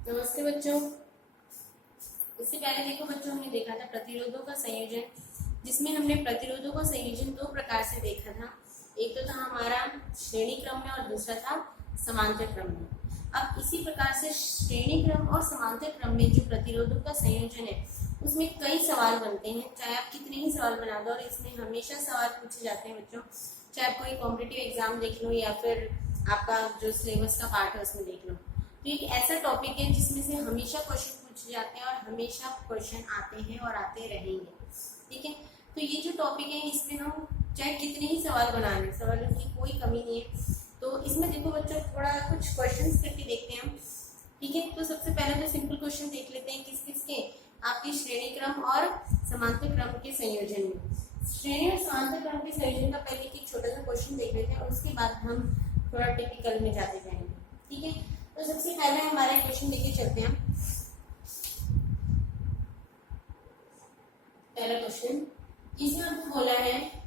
नमस्ते बच्चों। इससे पहले देखो बच्चों, हमने देखा था प्रतिरोधों का संयोजन, जिसमें हमने प्रतिरोधों का संयोजन दो प्रकार से देखा था। एक तो था हमारा श्रेणी क्रम में और दूसरा था समांतर क्रम में। अब इसी प्रकार से श्रेणी क्रम और समांतर क्रम में जो प्रतिरोधों का संयोजन है उसमें कई सवाल बनते हैं, चाहे आप कितने ही सवाल बना दो, और इसमें हमेशा सवाल पूछे जाते हैं बच्चों। चाहे आप कोई कॉम्पिटिटिव एग्जाम देख लो या फिर आपका जो सिलेबस का पार्ट है उसमें देख लो, तो एक ऐसा टॉपिक है जिसमें से हमेशा क्वेश्चन पूछे जाते हैं और हमेशा क्वेश्चन आते हैं और आते रहेंगे। ठीक है, तो ये जो टॉपिक है इसमें हम चाहे कितने ही सवाल बना लें, सवालों की कोई कमी नहीं है। तो इसमें देखो बच्चों, थोड़ा कुछ क्वेश्चंस करके देखते हैं हम। ठीक है, तो सबसे पहले तो सिंपल क्वेश्चन देख लेते हैं किस किस के, आपकी श्रेणी क्रम और समांतर क्रम के संयोजन में। श्रेणी और समांतर क्रम के संयोजन का पहले एक छोटा सा क्वेश्चन देख लेते हैं और उसके बाद हम थोड़ा टिपिकल में जाते जाएंगे। ठीक है, तो सबसे पहले हमारे क्वेश्चन लेके चलते हैं। पहला क्वेश्चन इसमें हमको बोला है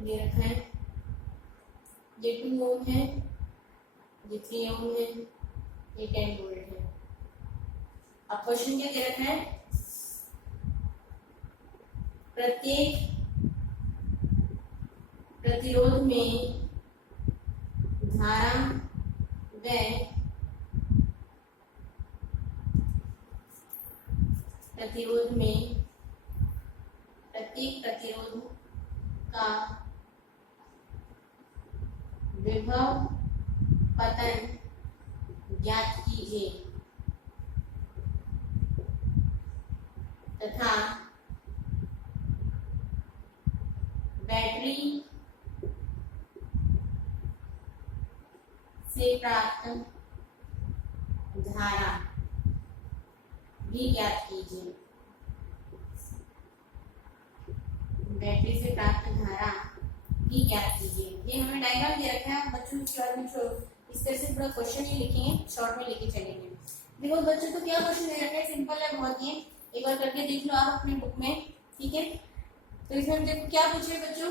ये रखा है ये 2 ओम है, ये 3 ओम है, ये 10 वोल्ट है। अब क्वेश्चन क्या दे रखा है, प्रत्येक प्रतिरोध में धारा व प्रतिरोध में प्रत्येक प्रतिरोध का विभव पतन ज्ञात कीजिए तथा बैटरी से प्राप्त धारा भी ज्ञात कीजिए। बैटरी से प्राप्त धारा भी ज्ञात कीजिए। ये हमें डायग्राम दे रखा है बच्चों, इसके बाद में इस तरह से पूरा क्वेश्चन ही लिखेंगे, शॉर्ट में लेके चलेंगे। देखो बच्चों, तो क्या क्वेश्चन दे रखा है, सिंपल है बहुत ही, एक बार करके देख लो आप अपने बुक में। ठीक है, तो इसमें देखो क्या पूछे बच्चों,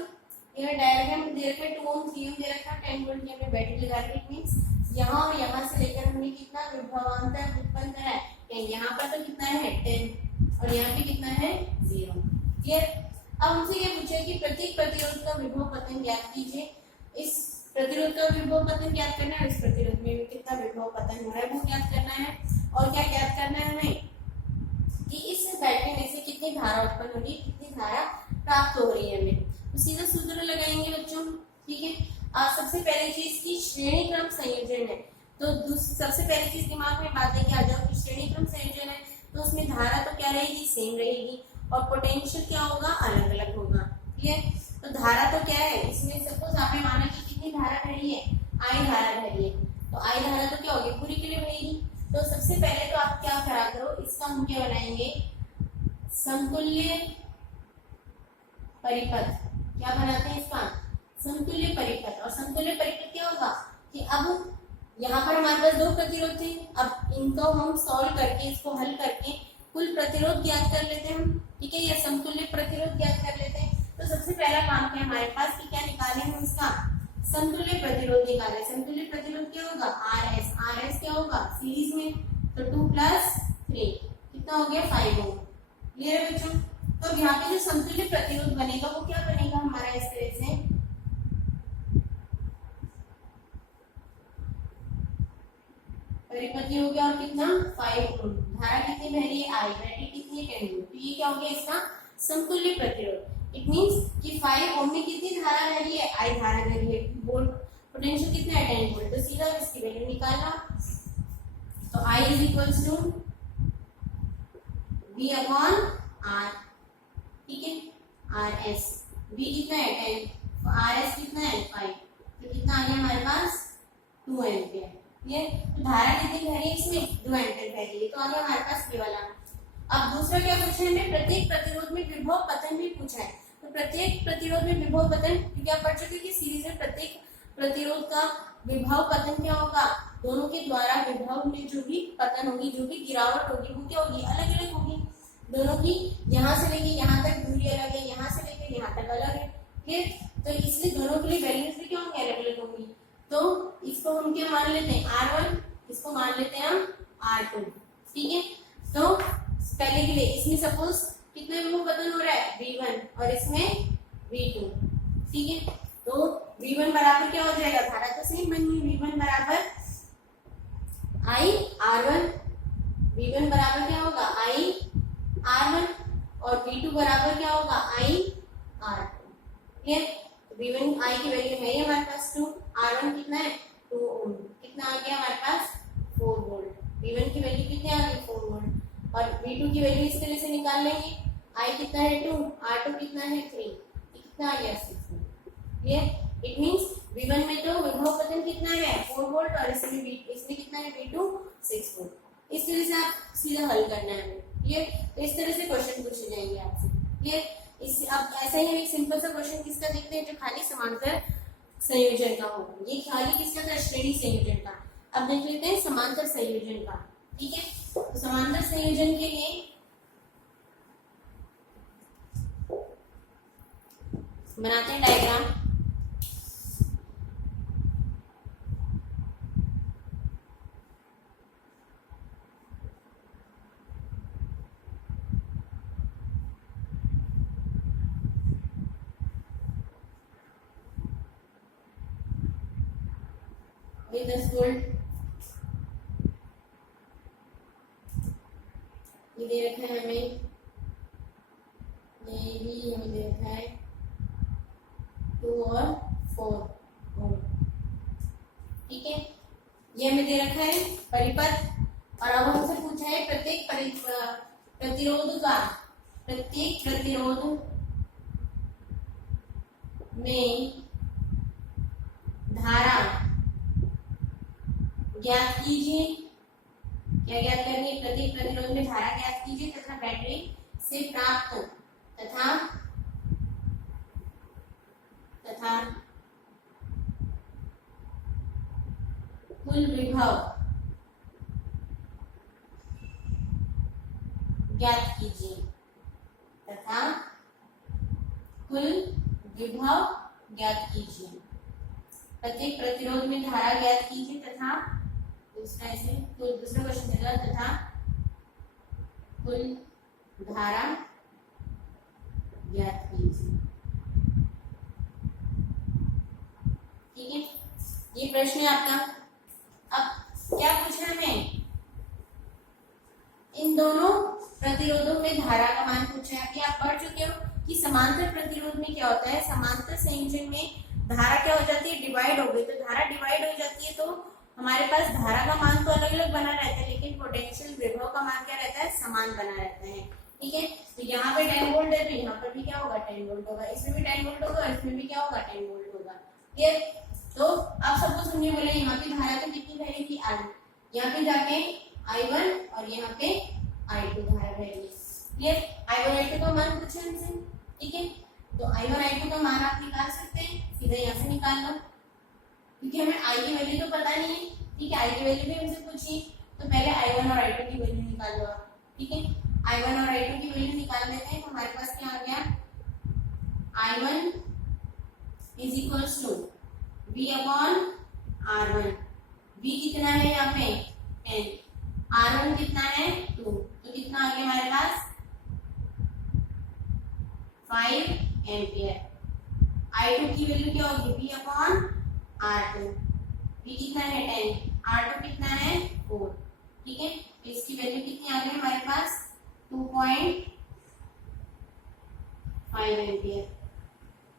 ये डायग्राम दे रखा है 2 ओम 3 ओम दे रखा है, 10 वोल्ट की हमने बैटरी लगा रखी है। मींस यहाँ और यहाँ से लेकर हमने कितना विभवांतर उत्पन्न करा है, यहाँ पर तो कितना है 10 और यहाँ पे कितना है 0। क्लियर। अब हमसे ये पूछा कि प्रत्येक प्रतिरोध का विभव पतन ज्ञात कीजिए। इस प्रतिरोध का विभव पतन ज्ञात करना है, इस प्रतिरोध में कितना विभव पतन हो रहा है वो ज्ञात करना है, और क्या ज्ञात करना है हमें कि इस बैटरी में से कितनी धारा उत्पन्न हो रही है, कितनी धारा प्राप्त हो रही है हमें। तो सीधा सूत्र लगाएंगे बच्चों। ठीक है, सबसे पहली चीज की श्रेणी क्रम संयोजन है, तो सबसे पहली चीज दिमाग में बात लेके आ जाओ कि श्रेणी क्रम संयोजन है तो उसमें धारा तो क्या रहेगी, सेम रहेगी, और पोटेंशियल क्या होगा, अलग अलग होगा। क्लियर। तो धारा तो क्या है, इसमें सपोज आपने माना कि कितनी धारा बह रही है, आई धारा बह रही है, तो आई धारा तो क्या होगी, पूरी के लिए बहेगी। तो सबसे पहले तो आप क्या करा करो, इसका हम क्या बनाएंगे, समतुल्य परिपथ। क्या बनाते हैं इसका, समतुल्य परिपथ। और समतुल्य परिपथ क्या होगा कि अब यहाँ पर हमारे पास 2 प्रतिरोध थे, अब इनको हम सॉल्व करके, इसको हल करके कुल प्रतिरोध ज्ञात कर लेते हैं हम। ठीक है, या समतुल्य प्रतिरोध ज्ञात कर लेते हैं। तो सबसे पहला काम है हमारे पास कि क्या निकाले हम इसका समतुल्य प्रतिरोध निकाले। समतुल्य प्रतिरोध क्या होगा, RS। RS क्या होगा, सीरीज में, तो 2 + 3 कितना हो गया 5 ओम। क्लियर है बच्चों। तो यहाँ पे जो समतुल्य प्रतिरोध बनेगा वो क्या बनेगा हमारा, इस तरह से परिपति हो गया, और कितना 5 ओम। धारा कितनी बह रही है, आई, बैटरी कितनी है 10 वोल्ट। तो ये क्या हो गया इसका समतुल्य प्रतिरोध। इट मींस कि 5 ओम में कितनी धारा बह रही है, आई धारा बह रही है, वोल्ट पोटेंशियल कितना है 10 वोल्ट। तो सीधा इसकी वैल्यू निकालना, तो I = V/R। ठीक है, RS V कितना है 10, तो RS कितना है 5, तो कितना आ गया हमारे पास 2 एम्पियर। ये तो धारा कितनी बह रही है इसमें, 2 एम्पियर बह रही है, तो आ गया हमारे पास ये वाला। अब दूसरा क्या पूछा है हमें, प्रत्येक प्रतिरोध में विभव पतन भी पूछा है। तो प्रत्येक प्रतिरोध में विभव पतन, क्योंकि आप पढ़ चुके कि सीरीज में प्रत्येक प्रतिरोध का विभव पतन क्या होगा, दोनों के द्वारा विभव में जो भी पतन होगी, जो भी गिरावट होगी वो क्या होगी, अलग अलग होगी। दोनों की यहाँ से लेके यहाँ तक दूरी अलग है, यहाँ से लेके यहाँ तक अलग है। क्लियर? तो इसलिए दोनों के लिए वैल्यूज भी क्या होंगी, अलग अलग होंगी। तो इसको हम क्या मान लेते हैं, R1, इसको मान लेते हैं हम R2। ठीक है, तो पहले के लिए इसमें सपोज कितना विभव पतन हो रहा है, V1, और इसमें V2। ठीक है, तो V1 बराबर क्या हो जाएगा, धारा तो सेम बनी, V1 बराबर I R1, V1 बराबर क्या होगा, I R1, और V2 बराबर क्या होगा, I R2। Clear? V1 I की वैल्यू है हमारे पास 2, R1 कितना है 2 ओम, कितना आ गया हमारे पास 4 वोल्ट। V1 की वैल्यू कितनी आ गई 4 वोल्ट, और V2 की वैल्यू इस तरह से निकाल लेंगे, I कितना है 2, R2 कितना है 3, कितना आ गया 6 volt. Clear? It means V1 में तो विभव पतन कितना है 4 वोल्ट, और इसमें कितना है V2 6 वोल्ट। इस तरह से आप सीधा हल करना है। क्लियर? तो इस तरह से क्वेश्चन पूछे जाएंगे आपसे। क्लियर? इस अब ऐसा ही एक सिंपल सा क्वेश्चन किसका देखते हैं, जो खाली समांतर संयोजन का हो। ये खाली किसका था, श्रेणी संयोजन का। अब देख लेते हैं समांतर संयोजन का। ठीक है, तो समांतर संयोजन के लिए बनाते हैं डायग्राम। ये 10 वोल्ट ये दे रखा है हमें, ये भी हमें दे रखा है 2 और 4 वोल्ट। ठीक है, ये हमें दे रखा है परिपथ, और अब हमसे पूछा है प्रत्येक प्रतिरोध का, प्रत्येक प्रतिरोध में धारा ज्ञात कीजिए। क्या ज्ञात करनी है, प्रत्येक प्रतिरोध में धारा ज्ञात कीजिए तथा बैटरी से प्राप्त तथा कुल विभव ज्ञात कीजिए, तथा कुल विभव ज्ञात कीजिए। प्रत्येक प्रतिरोध में धारा ज्ञात कीजिए तथा दूसरा क्वेश्चन देगा, तथा कुल धारा ज्ञात कीजिए। ठीक है, ये प्रश्न है आपका। अब क्या पूछा हमें, इन दोनों प्रतिरोधों में धारा का मान पूछा है। अभी आप पढ़ चुके हो कि समांतर प्रतिरोध में क्या होता है, समांतर संयोजन में धारा क्या हो जाती है, डिवाइड हो गई। तो धारा डिवाइड हो जाती है तो हमारे पास धारा का मान तो अलग अलग बना रहता है, लेकिन पोटेंशियल विभव का मान क्या रहता है, समान बना रहता है। ठीक है, तो यहाँ पे 10 वोल्ट है तो यहाँ पर भी क्या होगा 10 वोल्ट होगा, इसमें भी 10 वोल्ट होगा, इसमें भी क्या होगा 10 वोल्ट होगा। क्लियर? तो अब सपोज हमने बोला यहाँ पे धारा तो कितनी बहेगी, I, यहाँ पे जाके I1 और यहाँ पे I2 धारा बहेगी। क्लियर? I1 I2 का मान पूछे हमसे। ठीक है, तो I1 I2 का मान आप निकाल सकते हैं, सीधा यहाँ से निकाल लो, क्योंकि हमें I की वैल्यू तो पता नहीं है। ठीक है, I की वैल्यू भी हमसे पूछी, तो पहले I1 और I2 की वैल्यू निकाल लो आप। ठीक है, I1 और I2 की वैल्यू निकाल लेते हैं, तो हमारे पास क्या आ गया, I1 is equals to V upon R1। V कितना है यहाँ पे 10, R1 कितना है 2, तो कितना आ गया हमारे पास 5 एम्पियर। I2 की वैल्यू क्या होगी, V अपॉन R2। V कितना है 10, R2 कितना है 4। ठीक है, तो इसकी वैल्यू कितनी आ गई हमारे पास 2.5 एम्पियर।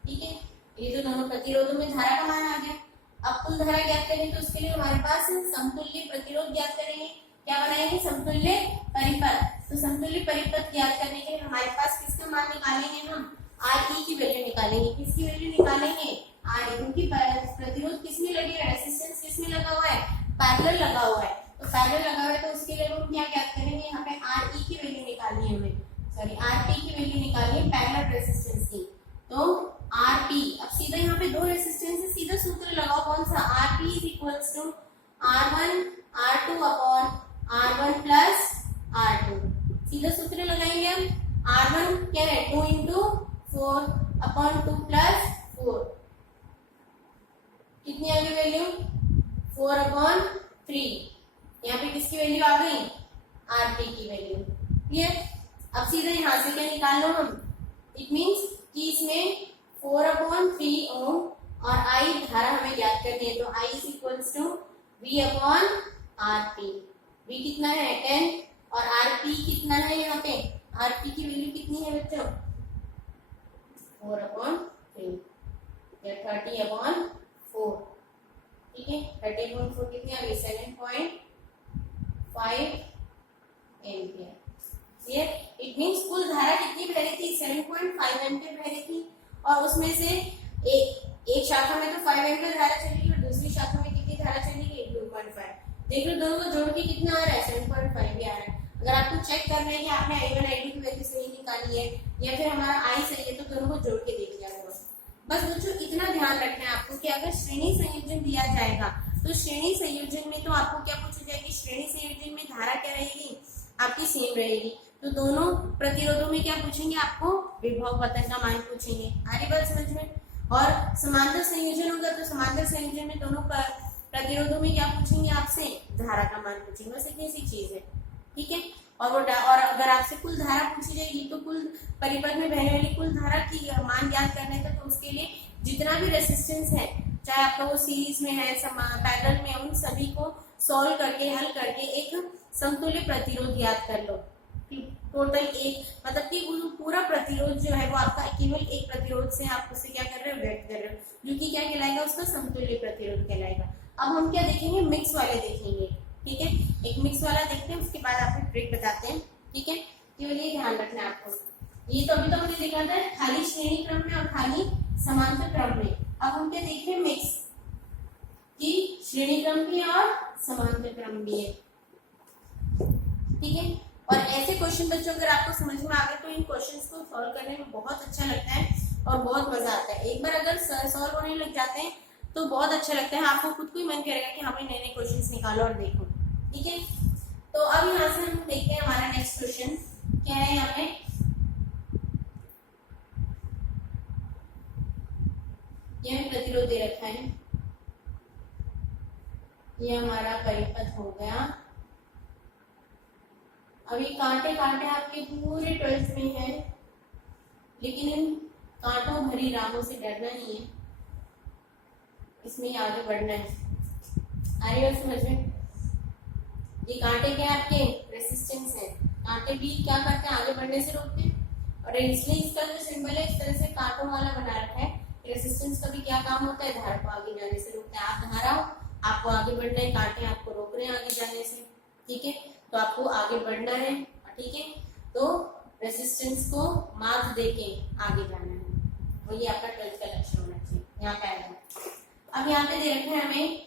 ठीक है, ये जो दोनों प्रतिरोधों में धारा का मान आ गया। अब कुल धारा ज्ञात करेंगे तो उसके लिए हमारे पास समतुल्य प्रतिरोध ज्ञात करेंगे। क्या बनाएंगे, समतुल्य परिपथ। तो समतुल्य परिपथ ज्ञात करने के लिए हमारे पास किसका मान निकालेंगे, हम Re की वैल्यू निकालेंगे। किसकी वैल्यू निकालेंगे, Re, क्योंकि प्रतिरोध किसमें लगे, रेजिस्टेंस किसमें लगा हुआ है, पैरेलल लगा हुआ है। तो पैरेलल लगा हुआ है तो उसके लिए हम क्या ज्ञात करेंगे, यहाँ पे Re की वैल्यू निकालनी है हमें, सॉरी Rt की वैल्यू निकालनी है पैरेलल रेजिस्टेंस की। तो Rt, अब सीधा यहाँ पे दो रेजिस्टेंस है, सीधा सूत्र लगाओ, कौन सा, Rp is equals to R1 R2 upon R1 plus R2। सीधा सूत्र लगाएंगे हम, R1 क्या है 2 इंटू 4/2 प्लस 4, कितनी आ गई वैल्यू 4/3। यहाँ पे किसकी वैल्यू आ गई RT की वैल्यू। क्लियर। अब सीधे यहाँ से क्या निकाल लो हम, इट मीन्स कि इसमें 4/3 ओम और I धारा हमें ज्ञात करनी है, तो I is equals to V/RT। V कितना है 10 और RP कितना है, यहाँ पे RP की वैल्यू कितनी है बच्चों 4/3 या 30/4। ठीक है 30/4 कितनी आ गई 7.5 एम्पियर। क्लियर। इट मीन्स कुल धारा कितनी बह रही थी 7.5 एम्पियर बह रही थी, और उसमें से एक शाखा में तो 5 एम्पियर धारा चलेगी और दूसरी शाखा में कितनी धारा चलेगी 2.5। देख लो दोनों को जोड़ के कितना आ रहा है 7.5 भी आ रहा है। अगर आपको चेक करना है कि आपने I1 I2 की वैल्यू सही निकाली है या फिर हमारा I सही है, तो दोनों को जोड़ के देख लिया करो। बस बच्चों इतना ध्यान रखना है आपको कि अगर श्रेणी संयोजन दिया जाएगा तो श्रेणी संयोजन में तो आपको क्या पूछा जाएगी, श्रेणी संयोजन में धारा क्या रहेगी आपकी सेम रहेगी, तो दोनों प्रतिरोधों में क्या पूछेंगे आपको विभव पतन का मान पूछेंगे। आ रही बात समझ में। और समांतर संयोजन होगा तो समांतर संयोजन में दोनों प्रतिरोधों में क्या पूछेंगे आपसे धारा का मान पूछेंगे, बस इतनी सी चीज है। ठीक है। और अगर आपसे कुल धारा पूछी जाएगी तो कुल परिपथ में बहने वाली कुल धारा की मान ज्ञात करना है, तो उसके लिए जितना भी रेसिस्टेंस है, चाहे आपका वो सीरीज में है पैरेलल में, उन सभी को सॉल्व करके हल करके एक समतुल्य प्रतिरोध ज्ञात कर लो। टोटल एक मतलब कि पूरा प्रतिरोध जो है वो आपका केवल एक प्रतिरोध से आप उसे क्या कर रहे हो व्यक्त कर रहे हो, जो कि क्या कहलाएगा उसका समतुल्य प्रतिरोध कहलाएगा। अब हम क्या देखेंगे मिक्स वाले देखेंगे। ठीक है एक मिक्स वाला देखते हैं, उसके बाद आपको ट्रिक बताते हैं। ठीक है केवल ये ध्यान रखना है आपको। ये तो अभी तो हमने देखा था खाली श्रेणी क्रम में और खाली समांतर क्रम में। अब हम क्या देख रहे हैं मिक्स की श्रेणी क्रम भी और समांतर क्रम भी है। ठीक है और ऐसे क्वेश्चन बच्चों अगर आपको समझ में आ गए तो इन क्वेश्चंस को सॉल्व करने में बहुत अच्छा लगता है और बहुत मजा आता है। एक बार अगर सॉल्व होने लग जाते हैं तो बहुत अच्छा लगता है, आपको खुद को ही मन करेगा कि हमें नए नए क्वेश्चंस निकालो और देखो। ठीक है तो अब यहाँ से हम देखते हैं हमारा नेक्स्ट क्वेश्चन क्या है। यहाँ पे यह प्रतिरोध दे रखा है, ये हमारा परिपथ हो गया। अभी कांटे कांटे आपके पूरे 12th में है, लेकिन इन कांटों भरी राहों से डरना नहीं है, इसमें आगे बढ़ना है। आ रही बात समझ में। ये कांटे क्या आपके रेसिस्टेंस है, कांटे भी क्या करते हैं आगे बढ़ने से रोकते हैं, और इसलिए इसका जो सिंबल है इस तरह से कांटों वाला बना रखा है। रेसिस्टेंस का भी क्या काम होता है धारा को आगे जाने से रोकता है। आप धारा हो आपको आगे बढ़ना है, कांटे आपको रोक रहे हैं आगे जाने से। ठीक है तो आपको आगे बढ़ना है। ठीक है तो रेसिस्टेंस को मात देके आगे जाना है, वो ये आपका 12th का लक्ष्य होना चाहिए। यहाँ पे आएगा। अब यहाँ पे दे रखे हैं हमें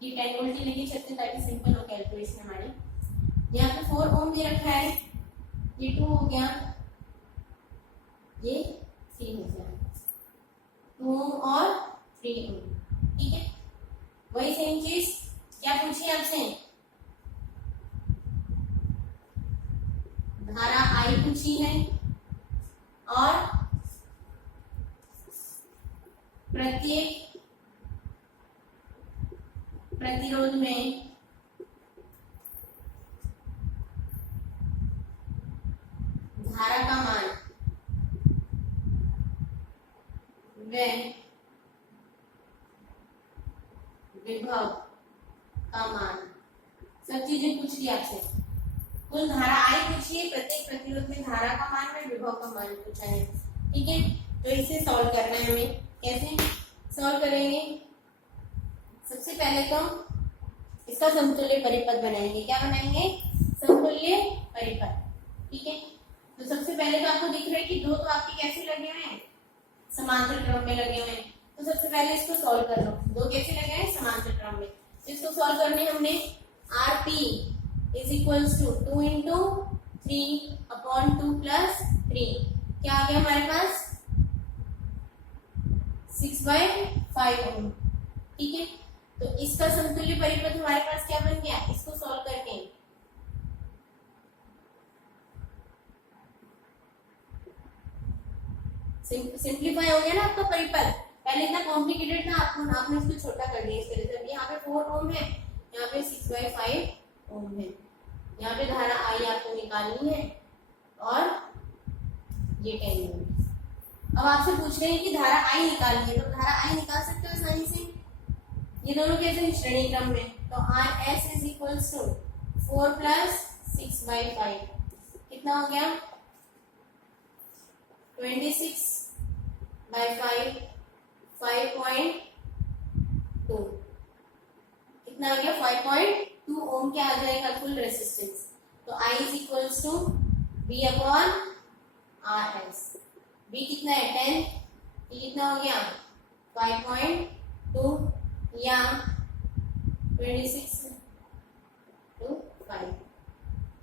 ये 10 वोल्ट की लेके चलते ताकि सिंपल हो कैलकुलेशन हमारी। यहाँ पे 4 ओम दे रखा है, ये 2 हो गया, ये 3 हो गया, 2 और 3 ओम। ठीक है वही सेम चीज क्या पूछी आपसे, धारा I पूछी है और प्रत्येक प्रतिरोध में धारा का मान व विभव का मान, सब चीजें पूछ ली आपसे। कुल धारा I पूछी है, प्रत्येक प्रतिरोध में धारा का मान व विभव का मान पूछा है। ठीक है तो इसे सॉल्व करना है हमें। कैसे सॉल्व करेंगे, सबसे पहले तो इसका समतुल्य परिपथ बनाएंगे। क्या बनाएंगे समतुल्य परिपथ। ठीक है तो सबसे पहले तो आपको दिख रहा है कि दो तो आपके कैसे लगे हुए हैं समांतर क्रम में लगे हुए हैं, तो सबसे पहले इसको सॉल्व कर लो। दो कैसे लगे हैं समांतर क्रम में, इसको सॉल्व करने हमने RP is equals to 2 into 3/2 plus 3 क्या आ गया हमारे पास 6/5 ओम। ठीक है तो इसका समतुल्य परिपथ हमारे पास क्या बन गया, इसको सॉल्व करके सिंप्लीफाई हो गया ना आपका परिपथ। पहले इतना कॉम्प्लिकेटेड था, आपने इसको छोटा कर दिया इस तरह से। यहाँ पे 4 ओम है, यहाँ पे 6/5 ओम है। यहाँ पे धारा आई आपको निकालनी है और ये 10 ओम। अब आपसे पूछ रहे हैं कि धारा आई निकालनी है, तो धारा आई निकाल सकते हो आसानी से। ये दोनों कैसे हैं? श्रेणी क्रम में। तो RS is equals to 4 plus 6/5 कितना हो गया? 26/5 5.2 कितना आ गया? 5.2 ओम क्या आ जाएगा कुल रेसिस्टेंस। तो I is equals to B upon RS। B कितना है? 10। ये कितना हो गया? 5.2 या 26 to 5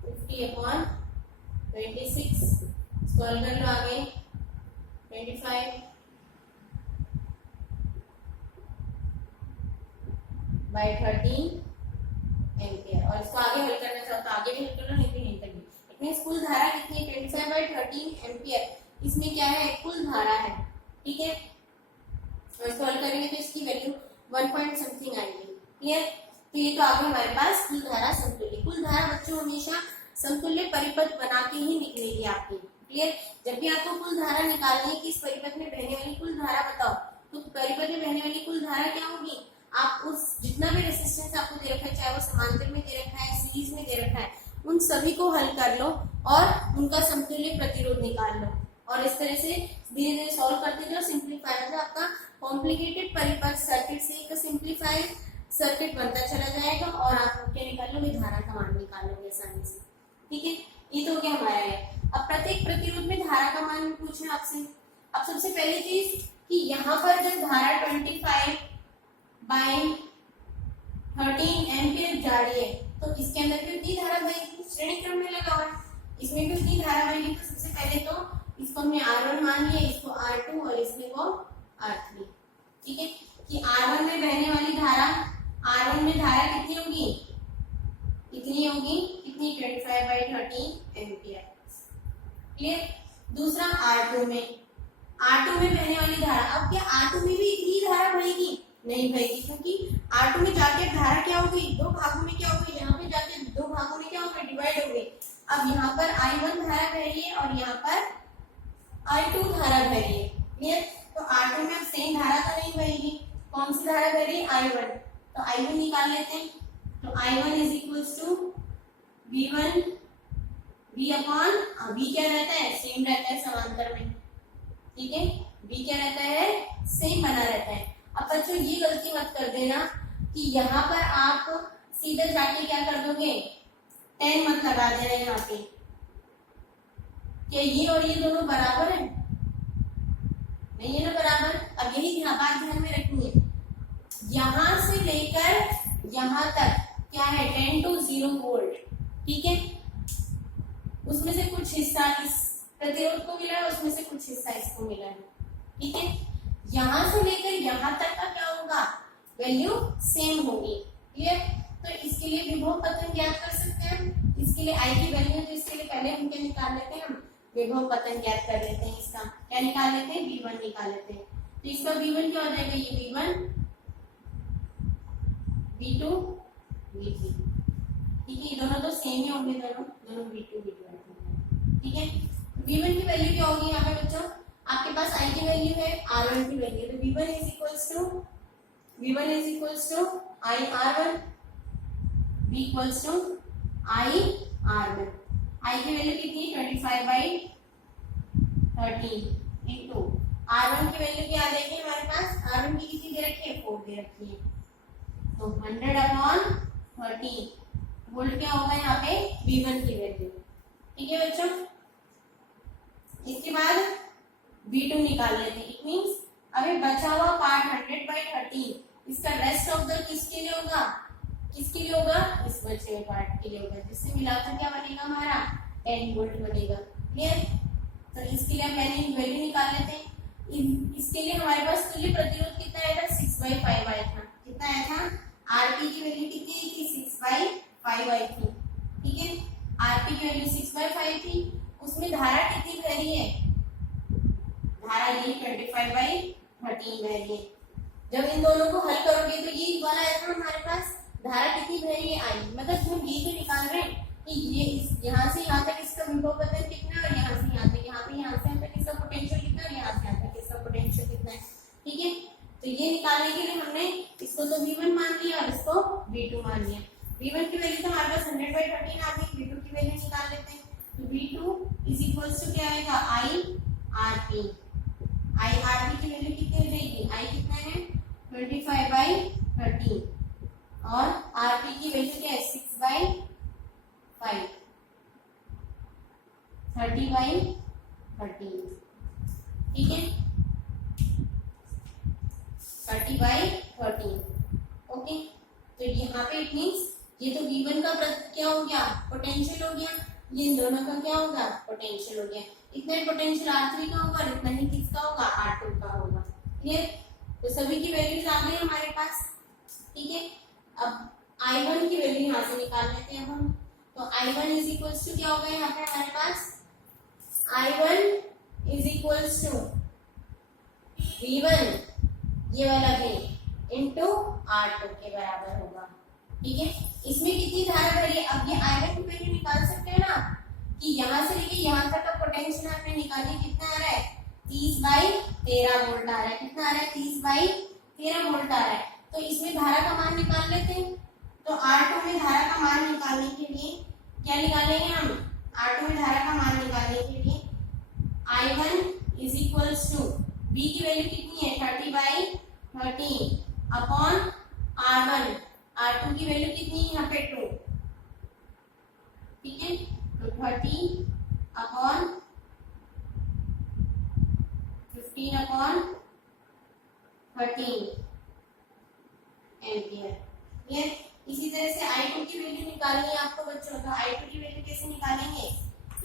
50 अपॉन 26 सॉल्व कर लो आगे 25 बाई 13 एम्पियर। और इसको आगे हल करना चाहो तो आगे भी हल कर लो, नहीं तो यहीं तक भी। इतनी कुल धारा कितनी है? 25/13 एम्पियर। इसमें क्या है? कुल धारा है, ठीक है। और इसको हल करेंगे तो इसकी वैल्यू 1 पॉइंट समथिंग आएगी। क्लियर? तो ये तो आगे हमारे पास कुल धारा समतुल्य। कुल धारा बच्चों हमेशा समतुल्य परिपथ बना के ही निकलेगी आपकी। क्लियर? जब भी आपको कुल धारा निकालनी है कि इस परिपथ में बहने वाली कुल धारा बताओ, तो परिपथ में बहने वाली कुल धारा क्या होगी? आप उस जितना भी रेजिस्टेंस आपको दे रखा है, चाहे वो समांतर में दे रखा है, सीरीज में दे रखा है, उन सभी को हल कर लो और उनका समतुल्य प्रतिरोध निकाल लो। और इस तरह से धीरे धीरे सॉल्व करते जाओ। सिंप्लीफाई हो जाए आपका कॉम्प्लिकेटेड परिपथ सर्किट से एक सिंप्लीफाइड सर्किट बनता चला जाएगा और आप क्या निकाल लोगे? धारा का मान निकाल लोगे आसानी से। ठीक है, ये तो क्या हमारा है। अब प्रत्येक प्रतिरोध में धारा का मान पूछे आपसे। अब सबसे पहली चीज कि यहाँ पर जब धारा 25/13 एम्पियर जा रही है तो इसके अंदर भी उतनी धारा बहेगी, श्रेणी क्रम में लगा हुआ है, इसमें भी उतनी धारा बहेगी। तो सबसे पहले तो इसको हमने R1 मान लिया, इसको R2 और इसमें वो R3। ठीक है, कि R1 में बहने वाली धारा, R1 में धारा कितनी होगी? इतनी होगी, कितनी? 25/13 एम्पियर। क्लियर? दूसरा R2 में बहने वाली धारा। अब क्या R2 में भी इतनी धारा बहेगी? नहीं बहेगी, क्योंकि R2 में जाके धारा क्या होगी? दो भागों में क्या होगी? यहाँ पे जाके दो भागों में क्या होगा? डिवाइड हो गई। अब यहाँ पर I1 धारा बह रही है और यहाँ पर I2 धारा बह रही है। क्लियर? तो R2 में अब सेम धारा तो नहीं बहेगी। कौन सी धारा बह रही है? I1। तो I1 निकाल लेते हैं। तो I1 is equals to V1 V upon V क्या रहता है? सेम रहता है समांतर में। ठीक है, V क्या रहता है? सेम बना रहता है। अब बच्चों ये गलती मत कर देना कि यहाँ पर आप सीधे जाके क्या कर दोगे? 10 मत लगा देना यहाँ पे। क्या ये और ये दोनों बराबर है? नहीं है ना बराबर। अब यही बात ध्यान में रखनी है। यहाँ से लेकर यहाँ तक क्या है? 10 to 0 वोल्ट। ठीक है, उसमें से कुछ हिस्सा इस प्रतिरोध को मिला है, उसमें से कुछ हिस्सा इसको मिला है। ठीक है, यहाँ से लेकर यहाँ तक का क्या होगा? वैल्यू सेम होगी। क्लियर? तो इसके लिए विभव पतन ज्ञात कर सकते हैं। इसके लिए आई की वैल्यू, तो इसके लिए पहले हम क्या निकाल लेते हैं? हम विभव पतन ज्ञात कर लेते हैं। इसका क्या निकाल लेते हैं? V1 निकाल लेते हैं। तो इसका V1 क्या हो जाएगा? ये V1 V2 V3। ठीक है, ये दोनों तो सेम ही होंगे, दोनों V2 V2। ठीक है, V1 की वैल्यू क्या होगी यहाँ पे बच्चों? आपके पास I की वैल्यू है, R1 की वैल्यू। तो V1 is equals to I R1, V equals to I R1। I की वैल्यू कितनी? 25/13 इंटू R1 की वैल्यू क्या आ जाएगी हमारे पास? R1 की कितनी दे रखी है? 4 दे रखी है। तो 100/13 वोल्ट क्या होगा यहाँ पे? V1 की वैल्यू। ठीक है बच्चों, इसके बाद V2 निकाल लेते हैं। इट मींस अभी बचा हुआ पार्ट 100/13, इसका रेस्ट ऑफ द किसके लिए होगा? किसके लिए होगा? इस बचे हुए पार्ट के लिए होगा, जिससे मिलाकर क्या बनेगा हमारा? 10 वोल्ट बनेगा। क्लियर? तो इसके लिए पहले वैल्यू निकाल लेते हैं। इसके लिए हमारे पास तुल्य प्रतिरोध कितना आया था? 6/5 आया था। कितना आया था? RP की वैल्यू कितनी आई थी? 6/5 आई थी। ठीक है, RP की वैल्यू 6/5 थी। उसमें धारा कितनी बह रही है? धारा ये 25/13 बह रही है। जब इन दोनों को हल करोगे तो ये वाला आएगा हमारे पास धारा कितनी बह रही है आई, मतलब हम ये तो निकाल रहे हैं कि ये यहाँ से यहाँ तक इसका विभव पतन कितना है और यहाँ से यहाँ तक, यहाँ पे यहाँ से यहाँ तक इसका पोटेंशियल कितना है और यहाँ से यहाँ तक इसका पोटेंशियल कितना है। ठीक है, तो ये निकालने के लिए हमने इसको तो V1 मान लिया और इसको V2 मान लिया। V1 की वैल्यू तो हमारे पास 100/13 आ गई, V2 की वैल्यू निकाल लेते हैं। तो V2 इज इक्वल टू क्या आएगा I RP। I RP की वैल्यू कितनी हो जाएगी, I कितना है 25/13 और RP की वैल्यू क्या है 6/5, 30/13। ठीक है, 30/13। ओके, तो यहाँ पे इट मीन्स ये तो V1 का क्या हो गया पोटेंशियल हो गया, ये इन दोनों का क्या होगा पोटेंशियल हो गया। इतना ही पोटेंशियल R3 का होगा और इतना ही किसका होगा R2 का होगा। क्लियर, तो सभी की वैल्यूज आ गई हमारे पास। ठीक है, अब I1 की वैल्यू यहाँ से निकाल लेते हैं हम। तो I1 इज इक्वल्स टू क्या होगा यहाँ पे हमारे पास, I1 is equals to V1 ये वाला भी इंटू R2 के बराबर होगा। ठीक है, इसमें कितनी धारा भरी है, अब ये I1 की वैल्यू निकाल सकते हैं ना कि यहाँ से लेके यहाँ तक का पोटेंशियल आपने निकाली, कितना आ रहा है 30/13 वोल्ट आ रहा है। कितना आ रहा है 30/13 वोल्ट आ रहा है। तो इसमें धारा का मान निकाल लेते हैं। तो R2 में धारा का मान निकालने के लिए क्या निकालेंगे हम, R2 में धारा का मान निकालने के लिए I1 is equals to B की वैल्यू कितनी है 30/13 अपॉन R1, R2 की वैल्यू कितनी है यहाँ पे 2। ठीक है, तो 30 अपॉन 15 अपॉन 13 एम्पियर। क्लियर, इसी तरह से I2 की वैल्यू निकालनी है आपको बच्चों। तो I2 की वैल्यू कैसे निकालेंगे,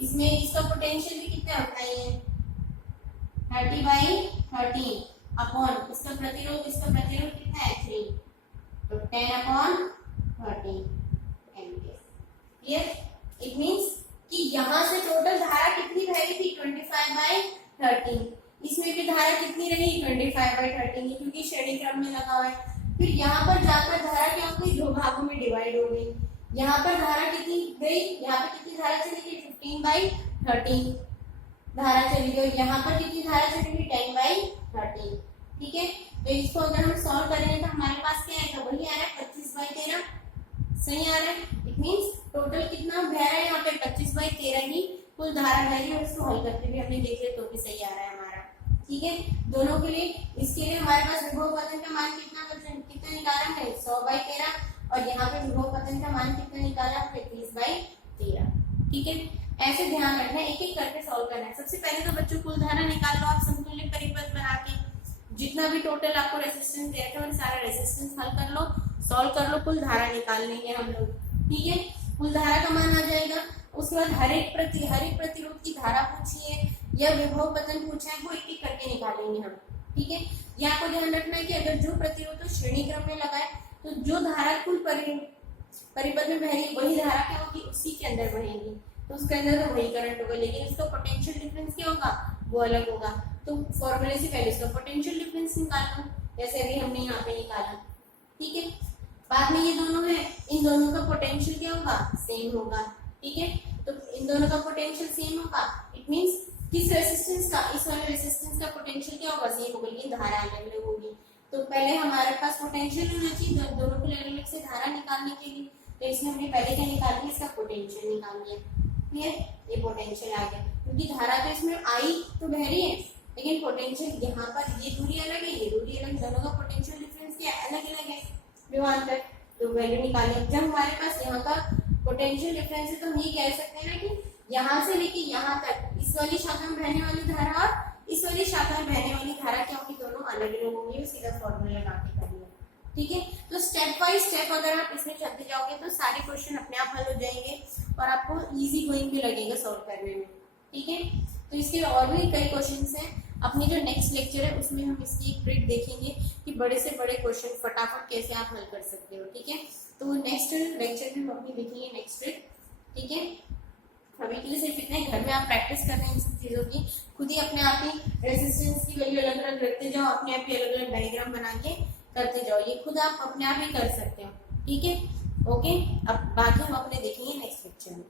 इसमें इसका पोटेंशियल भी कितना होता है 30/13 अपॉन इसका प्रतिरोध कितना है 3, तो 10 upon 13 ampere. Clear, it means कि यहाँ से टोटल धारा कितनी बह रही थी 25/13, इसमें भी धारा कितनी रही 25/13 क्योंकि श्रेणी क्रम में लगा हुआ है। फिर यहाँ पर जाकर धारा क्या हो गई, दो भागों में डिवाइड हो गई। यहाँ पर धारा कितनी गई, यहाँ पर कितनी धारा चली गई 15/13 धारा चली गई। यहाँ पर कितनी धारा चलेगी 10/13। ठीक है, तो इसको अगर हम सॉल्व करेंगे तो हमारे पास क्या आएगा, वही आ रहा है 25/13, सही आ रहा है। इट मींस टोटल कितना बह रहा है यहाँ पे 25/13 ही कुल धारा बह रही है। और इसको हल करके भी हमने देख लिया तो भी सही आ रहा है हमारा। ठीक है, दोनों के लिए इसके लिए हमारे पास विभव पतन का मान कितना निकाला है 100/13 और यहाँ पे विभव पतन का मान कितना निकाला है 30/13। ठीक है, ऐसे ध्यान रखना है, एक एक करके सॉल्व करना है। सबसे पहले तो बच्चों कुल धारा निकाल लो आप समतुल्य परिपथ बना के, जितना भी टोटल आपको रेजिस्टेंस दिया था वो सारा रेजिस्टेंस हल कर लो, सॉल्व कर लो, कुल धारा निकाल लेंगे हम लोग। ठीक है, कुल धारा का मान आ जाएगा। उसके बाद हर एक प्रतिरोध की धारा पूछी है या विभव पतन पूछा है, वो एक एक करके निकालेंगे हम। ठीक है, ये आपको ध्यान रखना है कि अगर जो प्रतिरोध श्रेणी क्रम में लगा है तो जो धारा कुल परिपथ में बहेगी वही धारा क्या होगी उसी के अंदर बहेगी, तो उसके अंदर तो वही करंट होगा, लेकिन उसका पोटेंशियल डिफरेंस क्या होगा वो अलग होगा। तो फॉर्मूले से पहले इसका पोटेंशियल डिफरेंस निकाल लो, जैसे अभी हमने यहाँ पे निकाला। ठीक है, बाद में ये दोनों है, इन दोनों का पोटेंशियल क्या होगा सेम होगा। ठीक है, तो इन दोनों का पोटेंशियल सेम होगा, इट मींस किस रेजिस्टेंस का, इस वाले रेजिस्टेंस का पोटेंशियल क्या होगा सेम होगा, लेकिन धारा अलग अलग होगी। तो पहले हमारे पास पोटेंशियल होना चाहिए दोनों को अलग अलग से धारा निकालने के लिए। तो इसमें हमने पहले क्या निकाल लिया, इसका पोटेंशियल निकाल लिया। क्लियर, ये पोटेंशियल आ गया क्योंकि धारा तो इसमें आई तो बह रही है लेकिन पोटेंशियल यहाँ पर ये दूरी अलग है, ये दूरी अलग, दोनों का पोटेंशियल डिफरेंस क्या अलग अलग है विभवांतर। तो वैल्यू निकालें, जब हमारे पास यहाँ का पोटेंशियल डिफरेंस है तो हम ये कह सकते हैं ना कि यहाँ से लेके यहाँ तक इस वाली शाखा में बहने वाली धारा और इस वाली शाखा में बहने वाली धारा क्या होगी, दोनों अलग अलग होंगी। सीधा फॉर्मूला लगा के कर लिया। ठीक है, तो स्टेप बाय स्टेप अगर आप इसमें चलते जाओगे तो सारे क्वेश्चन अपने आप हल हो जाएंगे और आपको इजी गोइंग भी लगेगा सॉल्व करने में। ठीक है, तो इसके और भी कई क्वेश्चंस हैं। अपनी जो नेक्स्ट लेक्चर है उसमें हम इसकी एक ट्रिक देखेंगे कि बड़े से बड़े क्वेश्चन फटाफट कैसे आप हल कर सकते हो। ठीक है, तो नेक्स्ट लेक्चर में हम अपनी देखेंगे नेक्स्ट ट्रिक। ठीक है, अभी के लिए सिर्फ इतना ही, घर में आप प्रैक्टिस कर रहे हैं इन सब चीजों की, खुद ही अपने आप ही रेजिस्टेंस की वैल्यू अलग अलग रखते जाओ, अपने आप ही अलग अलग डायग्राम बना के करते जाओ, ये खुद आप अपने आप ही कर सकते हो। ठीक है, ओके। अब बाकी हम अपने देखेंगे नेक्स्ट लेक्चर में।